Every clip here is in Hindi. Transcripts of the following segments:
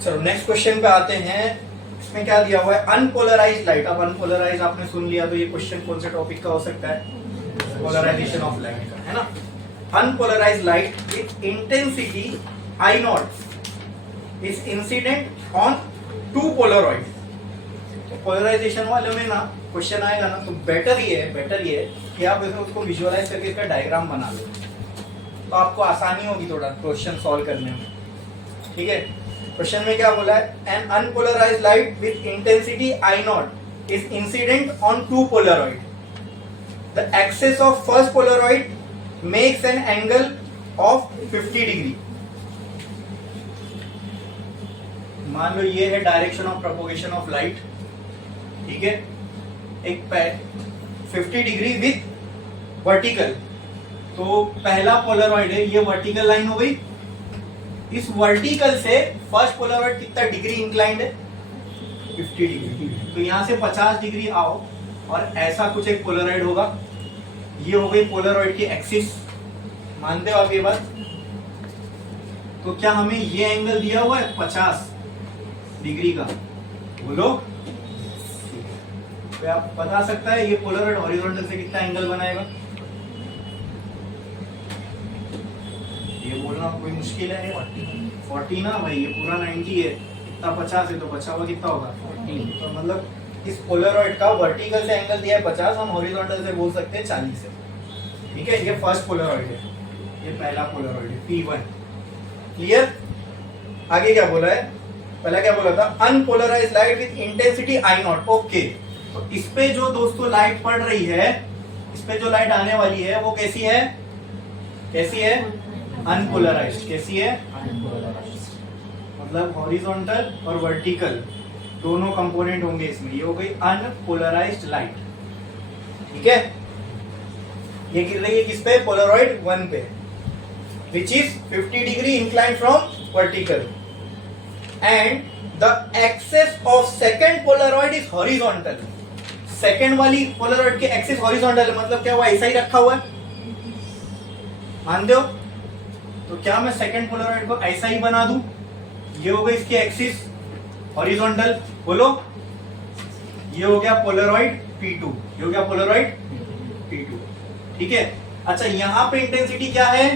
चलो नेक्स्ट क्वेश्चन पे आते हैं। इसमें क्या दिया हुआ है, अनपोलराइज्ड लाइट। अब अनपोलराइज आपने सुन लिया तो ये क्वेश्चन कौन से टॉपिक का हो सकता है, पोलराइजेशन ऑफ लाइट का, है ना। Unpolarised light with intensity I naught is incident on two polaroid. Polarisation वाले में ना क्वेश्चन आएगा ना तो बेटर ये है कि आप उसको विजुअलाइज करके इसका डायग्राम बना लो, तो आपको आसानी होगी थोड़ा क्वेश्चन सॉल्व करने में। ठीक है, क्वेश्चन में क्या बोला है, an unpolarised light with intensity I naught is incident on two polaroid. The axis of first polaroid makes an angle of 50 degree. मान लो ये है direction of propagation of light, ठीक है, एक 50 डिग्री विथ वर्टिकल। तो पहला पोलरॉइड है, ये वर्टिकल लाइन हो गई। इस वर्टिकल से फर्स्ट पोलरॉइड कितना डिग्री इंक्लाइंड है, 50 डिग्री। तो यहां से 50 डिग्री आओ और ऐसा कुछ एक पोलरॉइड होगा। ये हो गई पोलरॉइड की एक्सिस, मानते हो आप ये बात। तो क्या हमें ये एंगल दिया हुआ है 50 डिग्री का, बोलो। तो आप बता सकता है ये पोलरॉइड हॉरिजॉन्टल से कितना एंगल बनाएगा, ये बोलना कोई मुश्किल है। 40 ना भाई, ये पूरा 90 है, इतना 50 है तो बचा हुआ कितना होगा 40। तो मतलब इस पोलरॉइड का वर्टिकल से एंगल दिया है 50, हम हॉरिजॉन्टल से बोल सकते हैं 40 है। ठीक है, ये फर्स्ट पोलरॉइड है, ये पहला पोलरॉइड है P1। क्लियर। आगे क्या बोला है, पहला क्या बोला था, unpolarised light with intensity I not. Okay, तो इस पे जो दोस्तों लाइट पड़ रही है, इस पे जो लाइट आने वाली है वो कैसी है, कैसी है, अनपोलराइज्ड। कैसी है, मतलब हॉरिजॉन्टल और वर्टिकल दोनों कंपोनेंट होंगे इसमें। ये हो गई अनपोलराइज्ड लाइट। ठीक है, ये गिर रही है किस पे, पोलरॉइड 1 पे, which is 50 degree inclined from vertical, and the axis of second polaroid is horizontal. Second वाली पोलरॉइड की एक्सिस हॉरिजॉन्टल है, मतलब क्या हुआ, ऐसा ही रखा हुआ है, मानते हो। तो क्या मैं सेकंड पोलरॉइड को ऐसा ही बना दूं, ये हो गई इसकी एक्सिस हॉरिजॉन्टल, बोलो। ये हो गया पोलरॉइड P2, ये हो गया पोलरॉइड P2। ठीक है, अच्छा यहां पे इंटेंसिटी क्या है,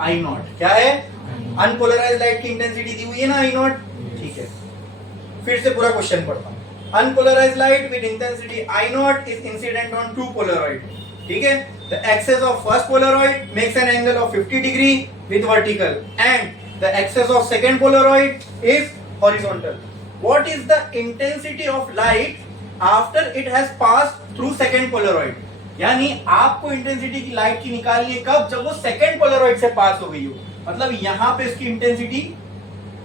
आई नॉट। क्या है, अनपोलराइज्ड लाइट की इंटेंसिटी दी हुई है ना आई नॉट। ठीक है, फिर से पूरा क्वेश्चन पढ़ता हूं। Unpolarised light with intensity I naught is incident on two polaroid. ठीक है, the axis of first polaroid makes an angle of 50 degree with vertical, and the axis of second polaroid is horizontal. What is the intensity of light after it has passed through second polaroid. यानी आपको इंटेंसिटी की लाइट की निकालनी है कब, जब वो सेकंड पोलरॉइड से पास हो गई हो। मतलब यहां पे इसकी इंटेंसिटी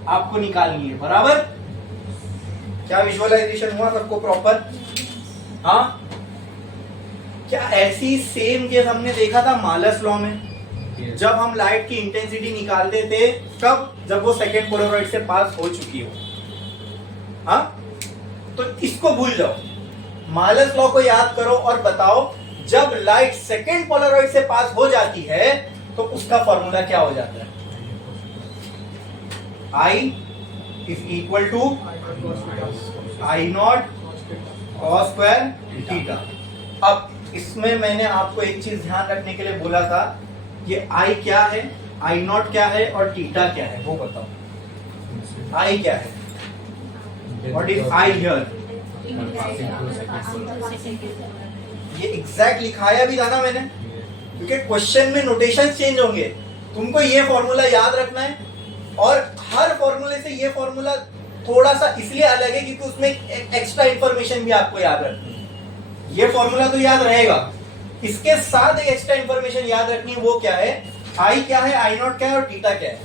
आपको निकालनी है, बराबर। क्या विजुअलाइजेशन हुआ सबको प्रॉपर। हाँ, क्या ऐसी सेम केस हमने देखा था मालस लॉ में, जब हम लाइट की इंटेंसिटी निकालते थे कब, जब वो सेकंड पोलरॉइड से पास हो चुकी हो। हाँ, तो इसको भूल जाओ, मालस लॉ को याद करो और बताओ जब लाइट सेकंड पोलरॉइड से पास हो जाती है तो उसका फॉर्मूला क्या हो जाता है, I is equal to I naught cos square theta. अब इसमें मैंने आपको एक चीज ध्यान रखने के लिए बोला था, ये I क्या है, आई नॉट क्या है और थीटा क्या है, वो बताओ। I क्या है, व्हाट इज I हियर, ये एग्जैक्ट लिखाया भी था ना मैंने, क्योंकि क्वेश्चन में नोटेशन चेंज होंगे। तुमको ये फॉर्मूला याद रखना है, और हर फॉर्मूले से ये फॉर्मूला थोड़ा सा इसलिए अलग है क्योंकि उसमें एक्स्ट्रा इंफॉर्मेशन भी आपको याद रखनी है। ये फॉर्मूला तो याद रहेगा, इसके साथ एक एक्स्ट्रा इंफॉर्मेशन याद रखनी है, वो क्या है, आई क्या है, आई नॉट क्या है और थीटा क्या है।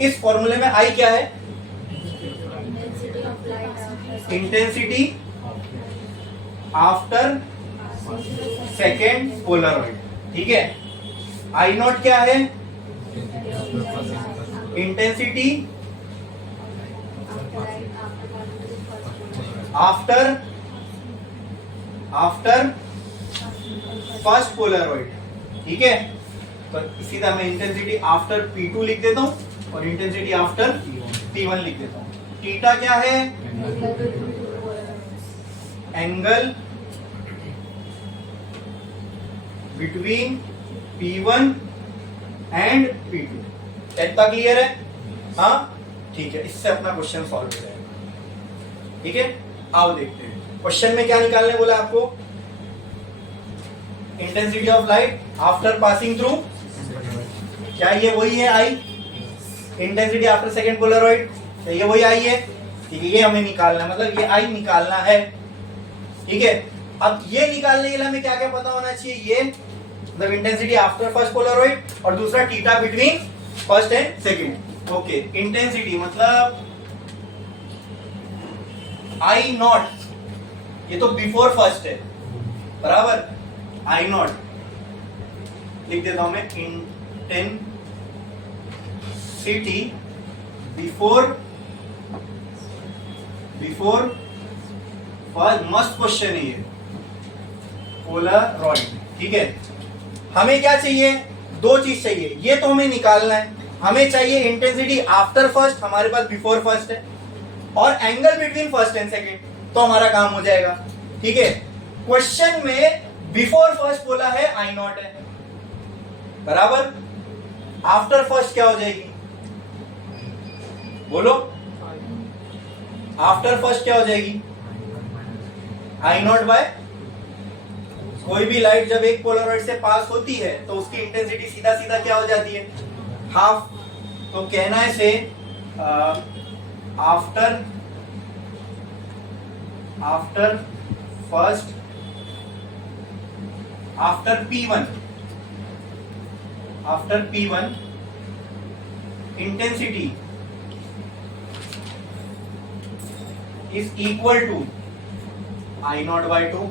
इस फॉर्मूले में आई क्या है, इंटेंसिटी आफ्टर सेकेंड पोलरॉइड। ठीक है, आई नॉट क्या है, इंटेंसिटी आफ्टर फर्स्ट पोलरॉइड। ठीक है, तो इसी तरह मैं इंटेंसिटी आफ्टर P2 लिख देता हूं और इंटेंसिटी आफ्टर P1 लिख देता हूं। थीटा क्या है? Angle between P1 and P2। इतना क्लियर है? हाँ ठीक है, इससे अपना क्वेश्चन सॉल्व हो जाएगा। ठीक है, आओ देखते हैं क्वेश्चन में क्या निकालने बोला आपको। Intensity of light after passing through, क्या ये वही है आई? इंटेंसिटी आफ्टर सेकेंड पोलरॉइड, ये वही आई है? ठीक है, ये हमें निकालना है, मतलब ये आई निकालना है। ठीक है, अब ये निकालने के लिए हमें क्या क्या पता होना चाहिए? ये मतलब इंटेंसिटी आफ्टर फर्स्ट पोलरॉइड और दूसरा theta between first and second. Okay, intensity मतलब आई नॉट, ये तो बिफोर फर्स्ट है बराबर, आई नॉट लिख देता हूं मैं, इंटेंसिटी बिफोर फर्स्ट, मस्त क्वेश्चन है ये, पोलरॉइड। ठीक है, हमें क्या चाहिए? दो चीज चाहिए, ये तो हमें निकालना है। हमें चाहिए इंटेंसिटी आफ्टर फर्स्ट, हमारे पास बिफोर फर्स्ट है, और angle between first and second, तो हमारा काम हो जाएगा। ठीक है, क्वेश्चन में बिफोर फर्स्ट बोला है आई नॉट है बराबर, आफ्टर फर्स्ट क्या हो जाएगी? बोलो, आफ्टर फर्स्ट क्या हो जाएगी? आई नॉट बाय, कोई भी लाइट जब एक पोलरॉइड से पास होती है तो उसकी इंटेंसिटी सीधा सीधा क्या हो जाती है? हाफ। तो कहना है से after first, after P1 intensity is equal to I naught by 2।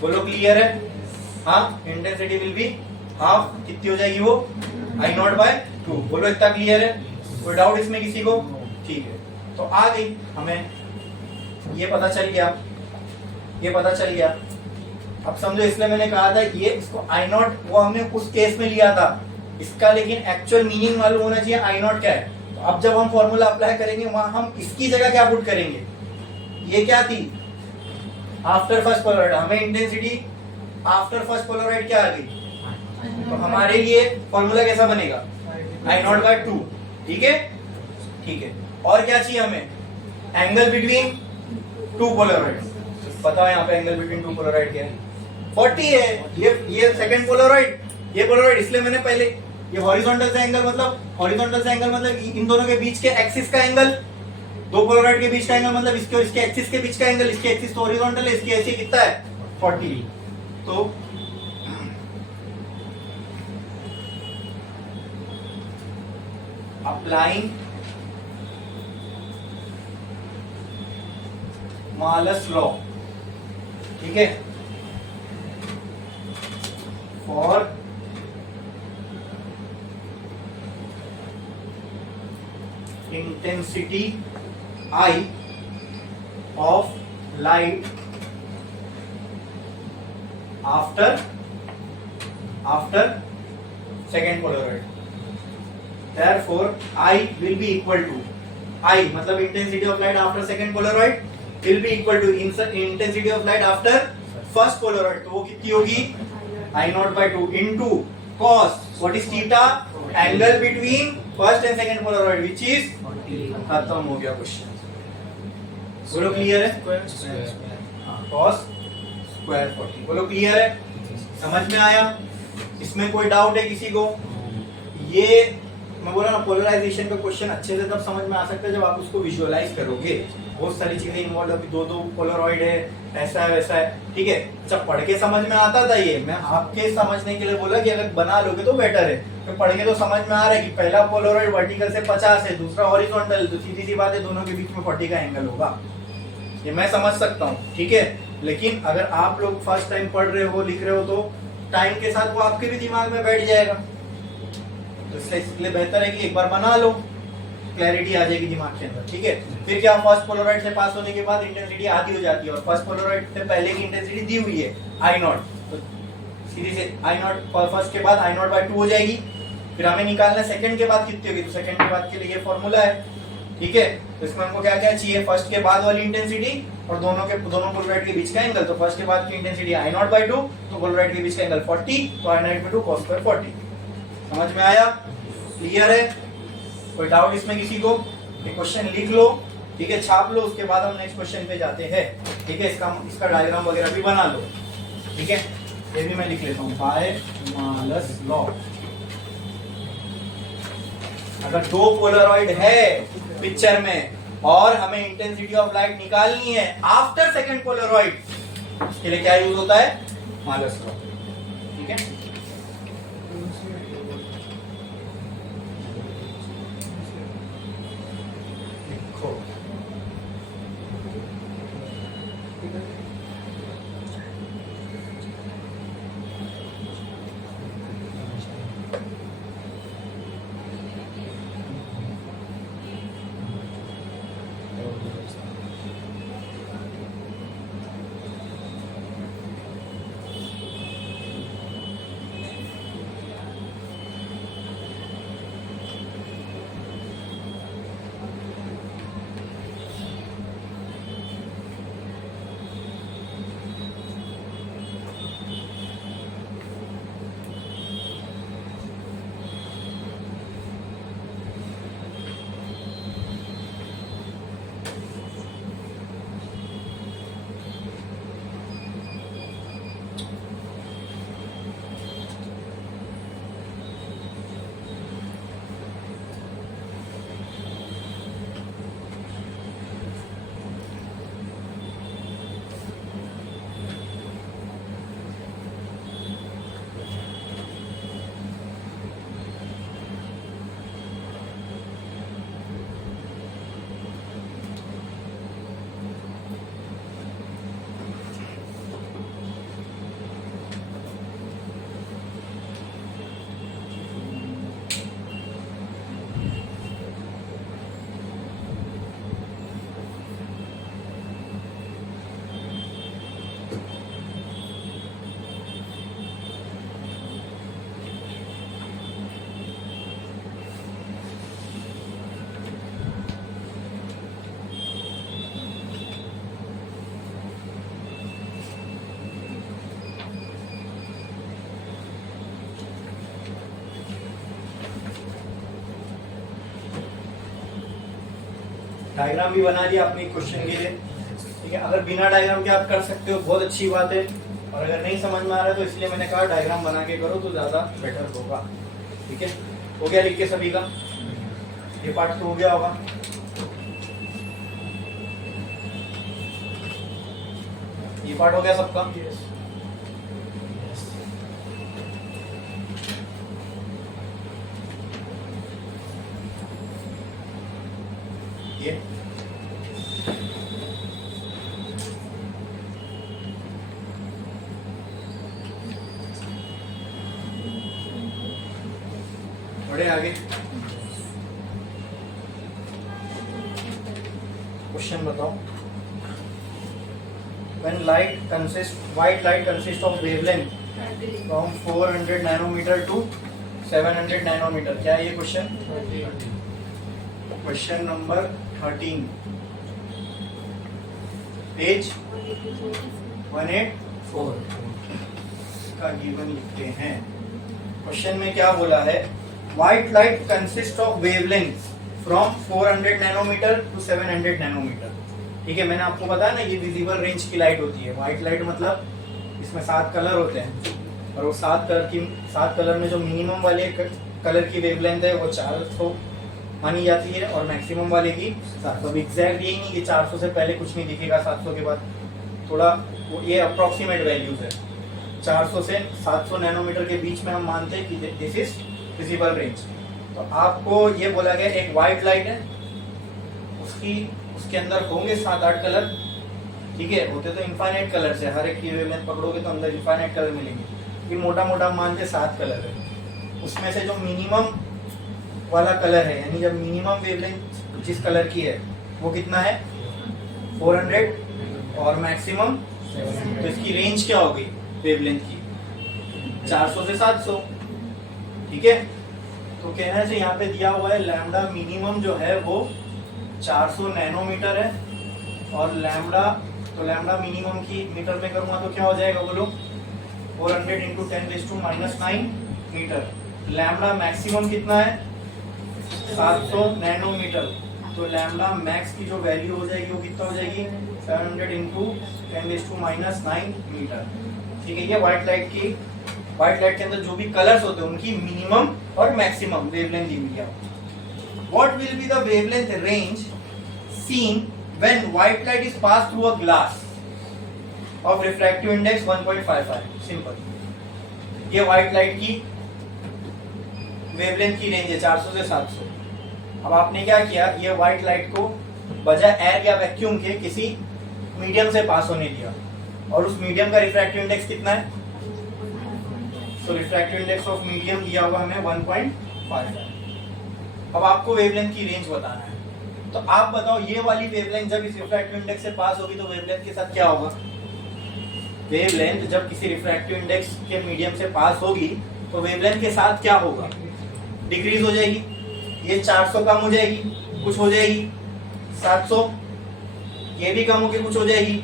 बोलो क्लियर है? हाँ, इंटेंसिटी विल बी हाफ, कितनी हो जाएगी वो? I naught by 2। बोलो इतना क्लियर है? कोई डाउट इसमें किसी को? ठीक है, तो आ गई हमें, ये पता चल गया। अब समझो, इसलिए मैंने कहा था ये इसको आई नॉट, वो हमने उस केस में लिया था इसका, लेकिन एक्चुअल मीनिंग मालूम होना चाहिए आई नॉट क्या है। तो अब जब हम फॉर्मूला अप्लाई करेंगे वहां हम इसकी जगह क्या पुट करेंगे? ये क्या थी? After first Polaroid. हमें इंटेंसिटी आफ्टर फर्स्ट पोलरॉइड क्या आ गई? तो हमारे लिए फॉर्मूला कैसा बनेगा? आई नॉट बाय 2। ठीक है, और क्या चाहिए हमें? Angle between two Polaroid. बताओ यहाँ पे एंगल बिटवीन टू पोलरॉइड क्या है? 40 है। ये सेकंड पोलरॉइड, ये पोलरॉइड, इसलिए मैंने पहले ये हॉरिजॉन्टल से एंगल मतलब इन दोनों के बीच के एक्सिस का एंगल, दो पोलरॉइड के बीच का एंगल मतलब इसके और इसके एक्सिस के बीच का एंगल, इसके एक्सिस तो हॉरिजॉन्टल है, इसकी ऐसे कितना है? 40। तो अप्लाइंग मालस लॉ, ठीक है, for intensity I of light after second polaroid. Therefore I will be equal to, I मतलब intensity of light after second polaroid will be equal to intensity of light after first polaroid. तो वो कितनी होगी? I naught by 2 into cos, what is theta? Angle between first and second polaroid which is, खत्म हो गया क्वेश्चन। बोलो क्लियर है? cos square 40। बोलो क्लियर है? समझ में आया? इसमें कोई डाउट है किसी को? ये मैं बोला ना, पोलराइजेशन का क्वेश्चन अच्छे से तब समझ में आ सकता है जब आप उसको विजुअलाइज करोगे। बहुत सारी चीजें इन्वॉल्व होगी, दो पोलरॉइड है, ऐसा है वैसा है, ठीक है। अच्छा, पढ़ के समझ में आता था ये, मैं आपके समझने के लिए बोला कि अगर बना लोगे तो बेटर है। तो पढ़ के तो समझ में आ रहा है कि पहला पोलरॉइड वर्टिकल से 50 है, दूसरा हॉरिजॉन्टल, तो सीधी सी बात है दोनों के बीच में 40 का एंगल होगा, ये मैं समझ सकता हूँ, ठीक है। लेकिन अगर आप लोग फर्स्ट टाइम पढ़ रहे हो, लिख रहे हो, तो टाइम के साथ वो आपके भी दिमाग में बैठ जाएगा। तो इसलिए बेहतर है कि एक बार बना लो, क्लैरिटी आ जाएगी दिमाग के अंदर, ठीक है। फिर क्या, फर्स्ट पोलराइड से पास होने के बाद इंटेंसिटी आधी हो जाती है, और फर्स्ट पोलराइड से पहले की इंटेंसिटी दी हुई है आई नॉट, तो सीधी से आई नॉट फर्स्ट के बाद आई नॉट बाय 2 हो जाएगी। फिर हमें निकालना है सेकंड के बाद कितनी होगी, तो सेकंड के बाद के लिए ये फॉर्मूला है, ठीक है, तो इसमें हमको क्या क्या चाहिए, फर्स्ट के बाद वाली इंटेंसिटी और दोनों पोलराइड के बीच का एंगल। तो फर्स्ट के बाद की इंटेंसिटी I0/2, तो पोलराइड के बीच का एंगल 40, तो I0/2 cos स्क्वायर 40। समझ में आया, क्लियर है? कोई डाउट इसमें किसी को? ये क्वेश्चन लिख लो, ठीक है, छाप लो, उसके बाद हम नेक्स्ट क्वेश्चन पे जाते हैं। ठीक है, इसका डायग्राम वगैरह भी बना लो। ठीक है, ये भी मैं लिख लेता हूँ, बाय मालस लॉ। अगर दो पोलरॉइड है पिक्चर में और हमें इंटेंसिटी ऑफ लाइट निकालनी है आफ्टर सेकंड पोलरॉइड, इसके लिए क्या यूज होता है, मालस लॉ। ठीक है, लिखो। डायग्राम भी बना लिया अपने क्वेश्चन के लिए। ठीक है, अगर बिना डायग्राम के आप कर सकते हो बहुत अच्छी बात है, और अगर नहीं समझ में आ रहा है तो इसलिए मैंने कहा डायग्राम बना के करो तो ज्यादा बेटर होगा। ठीक है, हो गया लिख के सभी का? ये पार्ट तो हो गया होगा। ये पार्ट हो गया सबका? ये बढ़े आगे। क्वेश्चन बताओ। When white light consists of wavelength from 400 nanometer to 700 nanometer, क्या है ये क्वेश्चन? क्वेश्चन नंबर 13, पेज 184 का गिवन लिखते हैं। क्वेश्चन में क्या बोला है? White light consist of wavelength from 400 nanometre to 700 nanometre. ठीक है, मैंने आपको बताया ना ये विजिबल रेंज की लाइट होती है। व्हाइट लाइट मतलब इसमें 7 कलर होते हैं, और वो 7 कलर में जो मिनिमम वाले कलर की वेवलेंथ है वो 400 मानी जाती है, और मैक्सिमम वाले की 700। अब एग्जैक्ट यही नहीं कि 400 से पहले कुछ नहीं दिखेगा, 700 के बाद थोड़ा, वो ये अप्रोक्सीमेट वैल्यूज है। 400 से 700 नैनोमीटर के बीच में हम मानते हैं कि दिस इज विजिबल रेंज। तो आपको ये बोला गया एक व्हाइट लाइट है, उसके अंदर होंगे 7-8 कलर। ठीक है, होते तो इनफाइनाइट कलर से, हर एक की वेवलेंथ पकड़ोगे तो अंदर इनफाइनाइट कलर मिलेंगे। ये मोटा मोटा मानते 7 कलर है। उसमें से जो मिनिमम वाला कलर है, यानी जब मिनिमम वेवलेंथ जिस कलर की है वो कितना है? 400, और मैक्सिमम, तो इसकी रेंज क्या होगी वेवलेंथ की? 400 से 700। ठीक है, तो कहना चाहिए यहाँ पे दिया हुआ है लैम्डा मिनिमम जो है वो 400 नैनोमीटर है और लैम्बडा, तो लैम्बडा मिनिमम की मीटर में करूंगा तो क्या हो जाएगा बोलो, 400 इंटू 10⁻⁹ मीटर। लैम्बडा मैक्सिमम कितना है, 700 नैनोमीटर, तो लैम्बडा मैक्स की जो वैल्यू हो जाएगी वो कितना हो जाएगी, 700 इंटू 10⁻⁹ मीटर। ठीक है, ये व्हाइट लाइट के अंदर जो भी कलर्स होते हैं उनकी मिनिमम और मैक्सिमम वेवलेंथ दी हुई है। What will be the wavelength range seen when white light is pass through a glass of refractive index 1.55। Simple, ये व्हाइट लाइट की वेवलेंथ की रेंज है 400 से 700। अब आपने क्या किया, ये व्हाइट लाइट को बजाय एयर या वैक्यूम के किसी मीडियम से पास होने दिया, और उस मीडियम का रिफ्रैक्टिव इंडेक्स कितना है, तो रिफ्रैक्टिव इंडेक्स ऑफ मीडियम दिया हुआ हमें 1.55। अब आपको वेवलेंथ की रेंज बताना है, तो आप बताओ ये वाली वेवलेंथ जब इस रिफ्रैक्टिव इंडेक्स से पास होगी तो वेवलेंथ के साथ क्या होगा, वेवलेंथ जब किसी रिफ्रैक्टिव इंडेक्स के मीडियम से पास होगी तो वेवलेंथ के साथ क्या होगा, डिक्रीज हो जाएगी। ये 400 कम हो जाएगी, कुछ हो जाएगी 700, ये भी कम होकर कुछ हो जाएगी,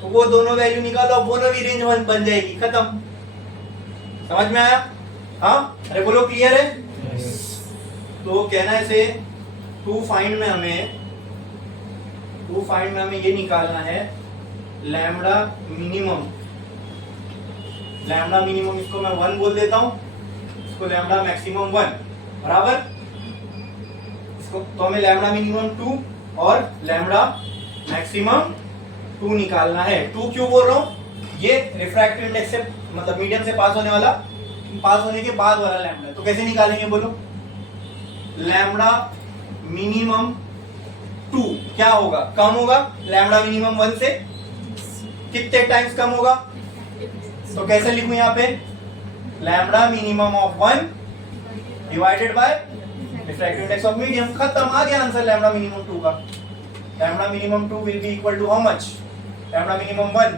तो वो दोनों वैल्यू निकालो, दोनों भी रेंज बन जाएगी, खत्म। समझ में आया? हाँ, अरे बोलो क्लियर है? तो कहना है इसे टू फाइंड में हमें ये निकालना है लैम्बडा मिनिमम। लैम्बडा मिनिमम इसको मैं 1 बोल देता हूं, इसको लैम्बडा मैक्सिमम 1 बराबर, इसको तो हमें लैम्बडा मिनिमम 2 और लैम्बडा मैक्सिमम 2 निकालना है। 2 क्यों बोल रहा हूं, ये रिफ्रैक्टिव इंडेक्स से मतलब मीडियम से पास होने के बाद वाला लैम्बडा, तो कैसे निकालेंगे बोलो, लैम्बडा मिनिमम 2 क्या होगा, कम होगा लैम्बडा मिनिमम 1 से, कितने टाइम्स कम होगा, तो कैसे लिखूं यहाँ पे, lambda minimum of 1 divided by refractive index of medium, खत्म, आ गया आंसर लैम्बडा मिनिमम 2 का। Lambda minimum 2 will be equal to how much, lambda minimum 1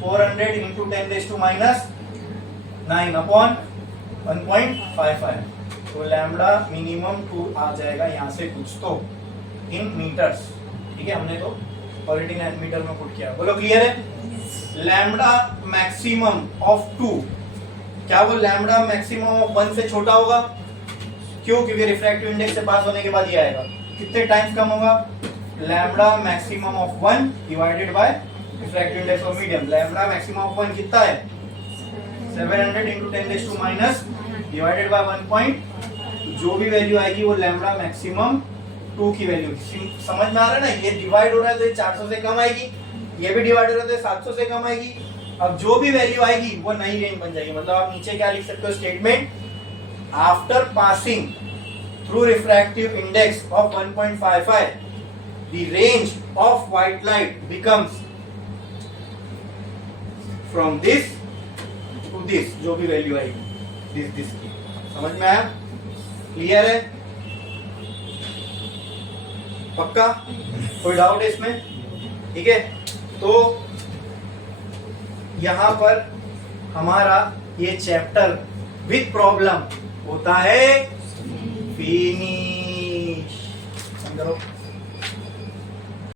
400 into 10⁻⁹ upon 1.55, तो लैम्बडा मिनिमम 2 आ जाएगा यहाँ से कुछ तो इन मीटर्स। ठीक है, हमने तो ऑलरेडी मीटर में पुट किया, बोलो क्लियर है। लैम्बडा मैक्सिमम ऑफ 2, क्या वो लैम्बडा मैक्सिमम ऑफ 1 से छोटा होगा, क्यों, क्योंकि रिफ्रैक्टिव इंडेक्स से पास होने के बाद ये आएगा, कितने टाइम्स कम होगा, lambda maximum of 1 divided by refractive index of medium. Lambda maximum of 1 कितना है, 700 इंटू 10⁻⁻, डिवाइडेड बाय 1 पॉइंट, जो भी वैल्यू आएगी वो लैम्बडा मैक्सिमम 2 की वैल्यू। समझ में आ रहा है ना, ये डिवाइड हो रहा है तो ये 400 से कम आएगी, ये भी डिवाइड हो रहा है तो 700 से कम आएगी। अब जो भी वैल्यू आएगी वो नई रेंज बन जाएगी, मतलब आप नीचे क्या लिख सकते हो statement, after passing through refractive index of 1.55 the range of white light becomes from this to this, जो भी वैल्यू आएगी दिस की। समझ में आया, क्लियर है, पक्का, कोई डाउट है इसमें? ठीक है, तो यहां पर हमारा ये चैप्टर विद प्रॉब्लम होता है फिनिश। समझो।